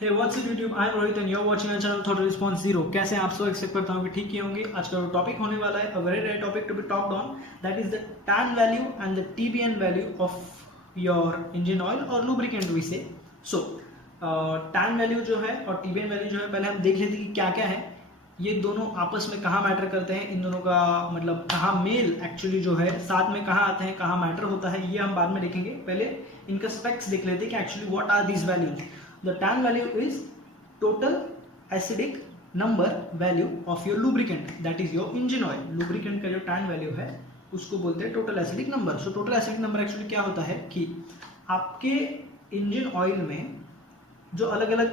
Hey, what's up YouTube? I'm Rohit and you're watching our channel Thought Response Zero. कैसे हैं आप सब? Expect करता हूँ कि ठीक ही होंगे। आज का जो टॉपिक होने वाला है, a very rare topic to be talked on, that is the tan value and the TBN value of your engine oil or lubricant we say. So, tan value जो है और TBN value जो है, पहले हम देख लेते हैं कि क्या क्या है। ये दोनों आपस में कहाँ मैटर करते हैं, इन दोनों का मतलब कहाँ मेल एक्चुअली जो है साथ में कहाँ आते हैं, कहाँ मैटर होता है, ये हम बाद में देखेंगे। पहले इनका स्पेक्स देख लेते हैं कि actually what are these values. The tan value is total acidic number value of your lubricant, that is your engine oil. lubricant का जो tan value है उसको बोलते हैं total acidic number. so total acidic number actually क्या होता है कि आपके इंजन ऑयल में जो अलग अलग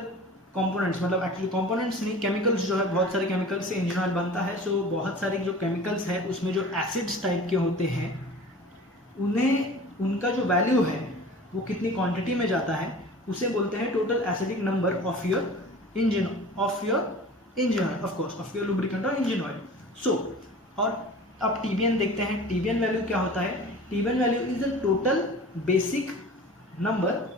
कंपोनेंट्स, मतलब एक्चुअली कंपोनेंट्स नहीं, केमिकल्स जो है, बहुत सारे केमिकल्स से इंजन ऑयल बनता है। सो बहुत सारे जो केमिकल्स है उसमें जो एसिड्स टाइप के होते हैं उन्हें उनका जो वैल्यू है वो कितनी क्वांटिटी में जाता है उसे बोलते हैं total acidic number of your engine oil, of course of your lubricant और इंजन ऑयल। सो और अब टीबीएन देखते हैं। टीबीएन वैल्यू क्या होता है? TBN value is the total basic number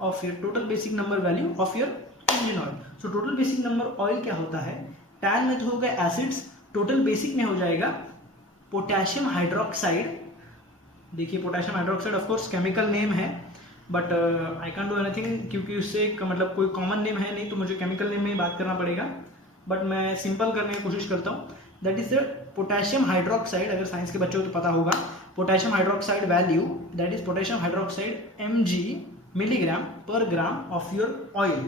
of your value of your engine oil. So total basic number oil क्या होता है? टैन में तो होगा एसिड्स, टोटल बेसिक में हो जाएगा पोटेशियम हाइड्रोक्साइड। देखिए potassium hydroxide of course chemical name है, but I can do anything क्योंकि उससे मतलब कोई कॉमन नेम है नहीं, तो मुझे केमिकल नेम में ही बात करना पड़ेगा। बट मैं सिंपल करने की कोशिश करता हूँ। That is the potassium hydroxide. अगर साइंस के बच्चों को तो पता होगा potassium hydroxide value, that is potassium hydroxide mg milligram per gram of your oil.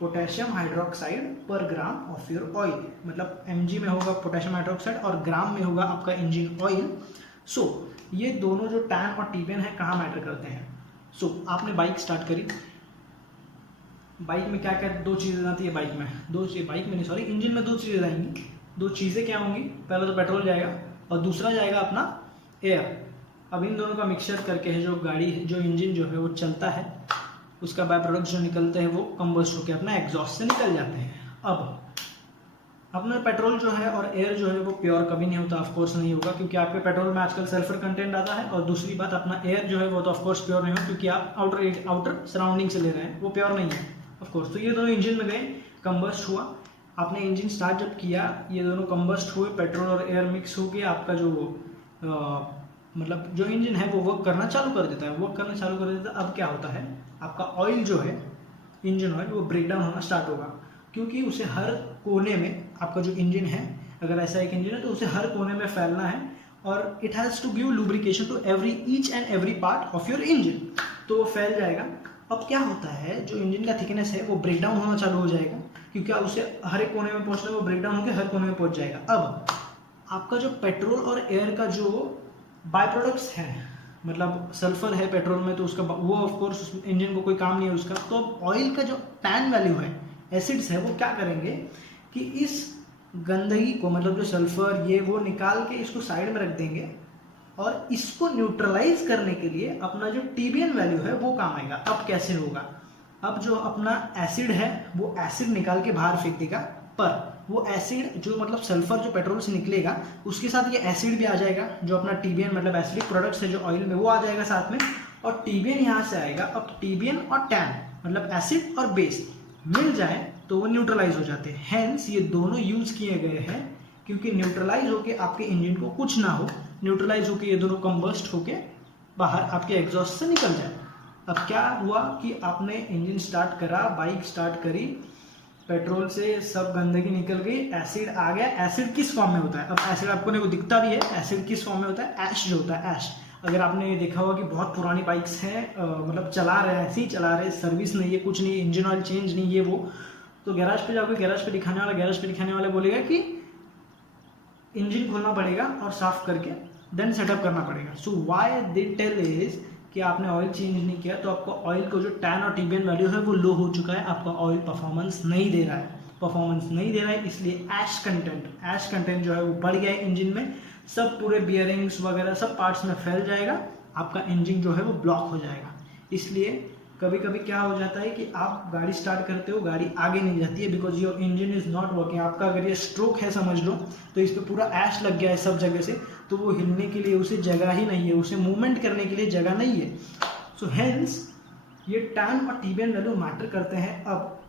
Potassium hydroxide per gram of your oil, मतलब mg में होगा पोटेशियम हाइड्रोक्साइड और ग्राम में होगा आपका इंजन ऑयल। सो ये दोनों जो टैन और टीबीएन है कहाँ मैटर करते हैं? सो आपने बाइक स्टार्ट करी। बाइक में क्या क्या दो चीज़ें आती है? बाइक में इंजन में दो चीज़ें आएंगी। दो चीज़ें क्या होंगी? पहला तो पेट्रोल जाएगा और दूसरा जाएगा अपना एयर। अब इन दोनों का मिक्सचर करके है जो गाड़ी, जो इंजन जो है वो चलता है, उसका बाय प्रोडक्ट जो निकलते हैं वो कंबस्ट होकर अपना एग्जॉस्ट से निकल जाते हैं। अब अपना पेट्रोल जो है और एयर जो है वो प्योर कभी नहीं होता, ऑफकोर्स नहीं होगा, क्योंकि आपके पेट्रोल में आजकल सल्फर कंटेंट आता है। और दूसरी बात, अपना एयर जो है वो तो ऑफकोर्स प्योर नहीं हो, क्योंकि आप आउटर सराउंडिंग से ले रहे हैं, वो प्योर नहीं है ऑफकोर्स। तो ये दोनों इंजन में गए, कंबस्ट हुआ, आपने इंजन स्टार्ट जब किया, ये दोनों कंबस्ट हुए, पेट्रोल और एयर मिक्स हो गया, आपका जो मतलब जो इंजन है वो वर्क करना चालू कर देता है। अब क्या होता है? आपका ऑयल जो है, इंजन ऑयल, वो ब्रेक डाउन होना स्टार्ट होगा, क्योंकि उसे हर कोने में, आपका जो इंजन है, अगर ऐसा एक इंजन है तो उसे हर कोने में फैलना है और it has to give lubrication to each and every part of your engine, तो वो फैल जाएगा। अब क्या होता है? जो इंजन का थिकनेस है वो ब्रेक डाउन होना चालू हो जाएगा, क्योंकि अब उसे हर एक कोने में पहुंचना है, वो ब्रेक डाउन होकर हर कोने में पहुंच जाएगा। अब आपका जो पेट्रोल और एयर का जो बाय प्रोडक्ट्स है, मतलब सल्फर है पेट्रोल में, तो उसका वो ऑफकोर्स उस इंजन को कोई काम नहीं है उसका। तो अब ऑयल का जो टैन वैल्यू है, एसिड्स है, वो क्या करेंगे कि इस गंदगी को, मतलब जो सल्फर ये वो निकाल के इसको साइड में रख देंगे और इसको न्यूट्रलाइज करने के लिए अपना जो टीबीएन वैल्यू है वो काम आएगा। अब कैसे होगा? अब जो अपना एसिड है वो एसिड निकाल के बाहर फेंक देगा, पर वो एसिड जो मतलब सल्फर जो पेट्रोल से निकलेगा उसके साथ ये एसिड भी आ जाएगा, जो अपना टीबीएन मतलब एसिडिक प्रोडक्ट्स है जो ऑयल में, वो आ जाएगा साथ में, और टीबीएन यहाँ से आएगा। अब टीबीएन और टैन मतलब एसिड और बेस मिल जाए तो वो न्यूट्रलाइज हो जाते हैं। हैंस ये दोनों यूज किए गए हैं, क्योंकि न्यूट्रलाइज होके आपके इंजन को कुछ ना हो, न्यूट्रलाइज होके ये दोनों कंबस्ट होके बाहर आपके एग्जॉस्ट से निकल जाए। अब क्या हुआ कि आपने इंजन स्टार्ट करा, बाइक स्टार्ट करी, पेट्रोल से सब गंदगी निकल गई, एसिड आ गया। एसिड किस फॉर्म में होता है? अब एसिड आपको नहीं दिखता भी है, एसिड किस फॉर्म में होता है? ऐश जो होता है, ऐश। अगर आपने देखा होगा कि बहुत पुरानी बाइक्स हैं, मतलब चला रहे हैं, ऐसे ही चला रहे हैं, सर्विस नहीं है, कुछ नहीं, इंजन ऑयल चेंज नहीं, ये वो, तो गैराज पे जाओगे, गैराज पे दिखाने वाला बोलेगा कि इंजन खोलना पड़ेगा और साफ करके देन सेटअप करना पड़ेगा। So why they tell is कि आपने ऑयल चेंज नहीं किया तो आपका ऑयल को जो टैन और टीबीएन वैल्यू है वो लो हो चुका है, आपका ऑयल परफॉर्मेंस नहीं दे रहा है, इसलिए ऐश कंटेंट जो है वो बढ़ गया है इंजन में, सब पूरे बियरिंग्स वगैरह सब पार्ट्स में फैल जाएगा, आपका इंजन जो है वो ब्लॉक हो जाएगा। इसलिए कभी कभी क्या हो जाता है कि आप गाड़ी स्टार्ट करते हो, गाड़ी आगे नहीं जाती है, because your engine is not working. आपका अगर ये स्ट्रोक है समझ लो, तो इस पर पूरा ऐश लग गया है सब जगह से, तो वो हिलने के लिए उसे जगह ही नहीं है, उसे मूवमेंट करने के लिए जगह नहीं है। सो हेंस ये टैन और टीबीएन वैल्यू मैटर करते हैं। अब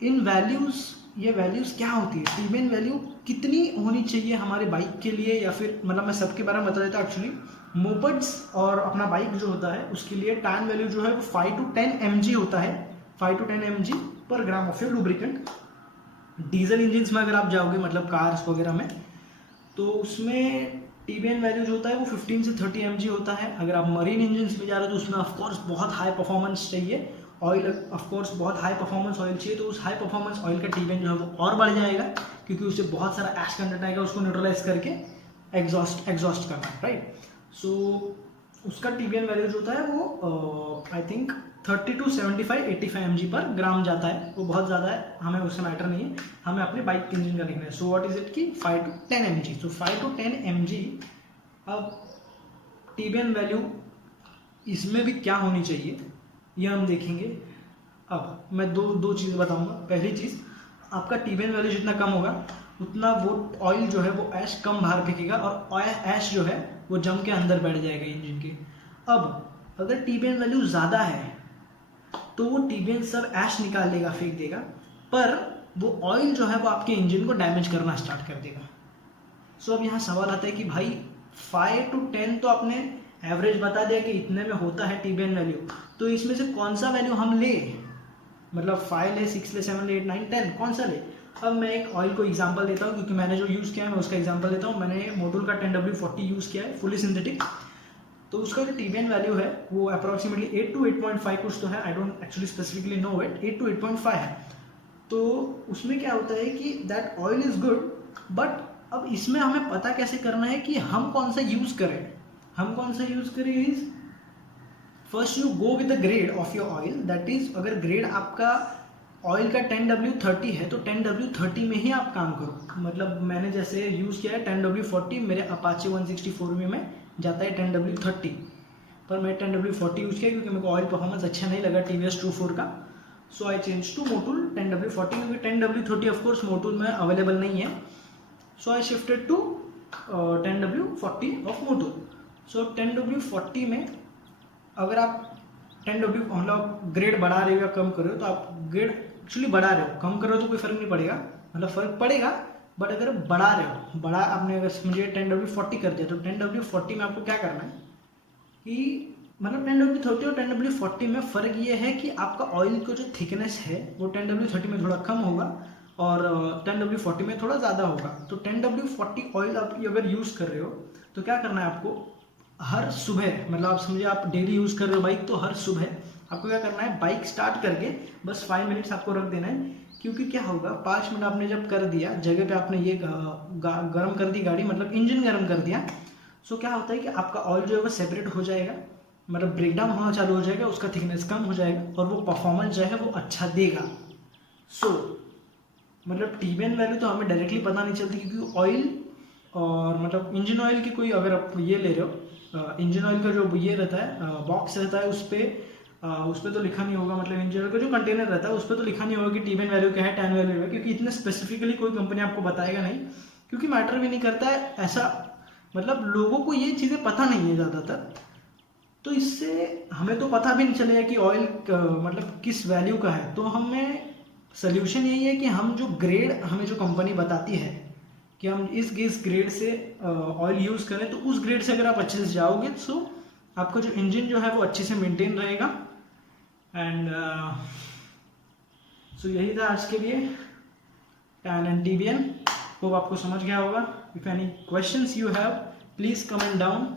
इन वैल्यूज़, ये वैल्यूज़ क्या होती है, टीबीएन वैल्यू कितनी होनी चाहिए हमारे बाइक के लिए, या फिर मतलब मैं सबके बारे में बता देता हूँ। एक्चुअली मोपेड्स और अपना बाइक जो होता है उसके लिए टैन वैल्यू जो है वो 5 to 10 mg होता है, 5 to 10 mg पर gram of your lubricant. Diesel engines में अगर आप जाओगे मतलब कार्स वगैरह में, तो उसमें टीबीएन वैल्यू जो होता है वो 15 से 30 mg होता है। अगर आप मरीन इंजिन्स में जा रहे हो तो उसमें ऑफकोर्स बहुत हाई परफॉर्मेंस चाहिए, ऑयल ऑफकोर्स बहुत हाई परफॉर्मेंस ऑयल चाहिए, तो उस हाई परफॉर्मेंस ऑयल का टीबीएन जो है वो और बढ़ जाएगा, क्योंकि उससे बहुत सारा एश कंटेंट आएगा, उसको न्यूट्रलाइज करके एग्जॉस्ट करना है, राइट। सो उसका टीबीएन वैल्यू जो होता है वो आई थिंक 30 to 75-85 mg पर ग्राम जाता है, वो बहुत ज़्यादा है, हमें उससे मैटर नहीं है, हमें अपने बाइक इंजन का लिखना है। सो व्हाट इज इट कि 5 to 10 mg, so 5 to 10 mg। अब टीबीएन वैल्यू इसमें भी क्या होनी चाहिए ये हम देखेंगे। अब मैं दो चीज़ें बताऊंगा। पहली चीज़, आपका टीबीएन वैल्यू जितना कम होगा उतना वो ऑयल जो है वो ऐश कम बाहर फेंकेगा, और ऐश जो है वो जम के अंदर बैठ जाएगा इंजन के। अब अगर टीबीएन वैल्यू ज़्यादा है तो वो टीबीएन सब ऐश निकाल लेगा, फेंक देगा, पर वो ऑयल जो है वो आपके इंजन को डैमेज करना स्टार्ट कर देगा। सो अब यहाँ सवाल आता है कि भाई 5 to 10 तो आपने एवरेज बता दिया कि इतने में होता है टीबीएन वैल्यू, तो इसमें से कौन सा वैल्यू हम ले, मतलब 5 ले, 6 ले, 7 ले, 8, 9, 10, कौन सा ले। अब मैं एक ऑयल को एग्जांपल देता हूँ, क्योंकि मैंने जो यूज़ किया है मैं उसका एग्जांपल देता हूँ। मैंने मोटोल का 10W40 यूज़ किया है, फुली सिंथेटिक। तो उसका जो टीबीएन वैल्यू है वो अप्रोक्सीमेटली 8 to 8.5 कुछ तो है, I don't actually specifically know it, 8 to 8.5 है। तो उसमें क्या होता है कि that oil is good, but अब इसमें हमें पता कैसे करना है कि हम कौन सा यूज़ करें। हम कौन सा यूज़ करें is, first you go with the grade of your oil, that is अगर ग्रेड आपका ऑयल का 10W30 है तो 10W30 में ही आप काम करो। मतलब मैंने जैसे यूज़ किया है 10W40, मेरे अपाचे 164 में जाता है 10W30, पर मैं 10W40 यूज़ किया क्योंकि मेरे को ऑयल परफॉर्मेंस अच्छा नहीं लगा TVS 24 का। So I change to Motul 10W40, क्योंकि 10W30 ऑफकोर्स मोटूल में अवेलेबल नहीं है। So I shifted to 10W40 of Motul. So 10W40 में अगर आप 10W मतलब ग्रेड बढ़ा रहे हो या कम कर रहे हो, तो आप ग्रेड एक्चुअली बढ़ा रहे हो, कम कर रहे हो तो कोई फर्क नहीं पड़ेगा, मतलब फर्क पड़ेगा, बट अगर बढ़ा रहे हो, बड़ा आपने अगर मुझे 10W40 कर दिया, तो 10W40 में आपको क्या करना है कि मतलब 10W30 और 10W40 में फ़र्क ये है कि आपका ऑयल का जो थिकनेस है वो 10W30 में थोड़ा कम होगा और 10W40 में थोड़ा ज़्यादा होगा। तो 10W40 ऑयल आप अगर यूज़ कर रहे हो तो क्या करना है आपको, हर सुबह, मतलब आप समझिए आप डेली यूज़ कर रहे हो बाइक, तो हर सुबह आपको क्या करना है, बाइक स्टार्ट करके बस 5 मिनट्स आपको रख देना है। क्योंकि क्या होगा, 5 मिनट आपने जब कर दिया, जगह पे आपने ये गर्म कर दी गाड़ी, मतलब इंजन गर्म कर दिया, सो क्या होता है कि आपका ऑयल जो है वो सेपरेट हो जाएगा, मतलब ब्रेकडाउन होना चालू हो जाएगा, उसका थिकनेस कम हो जाएगा और वो परफॉर्मेंस जो है वो अच्छा देगा। सो मतलब टीबीएन वैल्यू तो हमें डायरेक्टली पता नहीं चलती, क्योंकि ऑयल और मतलब इंजन ऑयल की कोई अगर आप ये ले रहे हो, इंजन ऑयल का जो ये रहता है बॉक्स रहता है, उस पर तो लिखा नहीं होगा, मतलब इंजन ऑयल का जो कंटेनर रहता है उस पर तो लिखा नहीं होगा कि टीबीएन वैल्यू क्या है, टैन वैल्यू है, क्योंकि इतने स्पेसिफिकली कोई कंपनी आपको बताएगा नहीं, क्योंकि मैटर भी नहीं करता है ऐसा, मतलब लोगों को ये चीज़ें पता नहीं है ज़्यादातर। तो इससे हमें तो पता भी नहीं चलेगा कि ऑयल मतलब किस वैल्यू का है। तो हमें सोल्यूशन यही है कि हम जो ग्रेड हमें जो कंपनी बताती है कि हम इस ग्रेड से ऑयल यूज़ करें, तो उस ग्रेड से अगर आप अच्छे से जाओगे तो आपका जो इंजन जो है वो अच्छे से मेंटेन रहेगा। एंड सो यही था आज के लिए टैन एंड टीबीएन। होप आपको समझ गया होगा। If any questions you have, please comment down.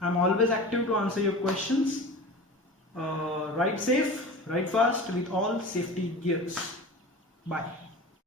I'm always active to answer your questions. Ride safe, ride fast with all safety gears. Bye.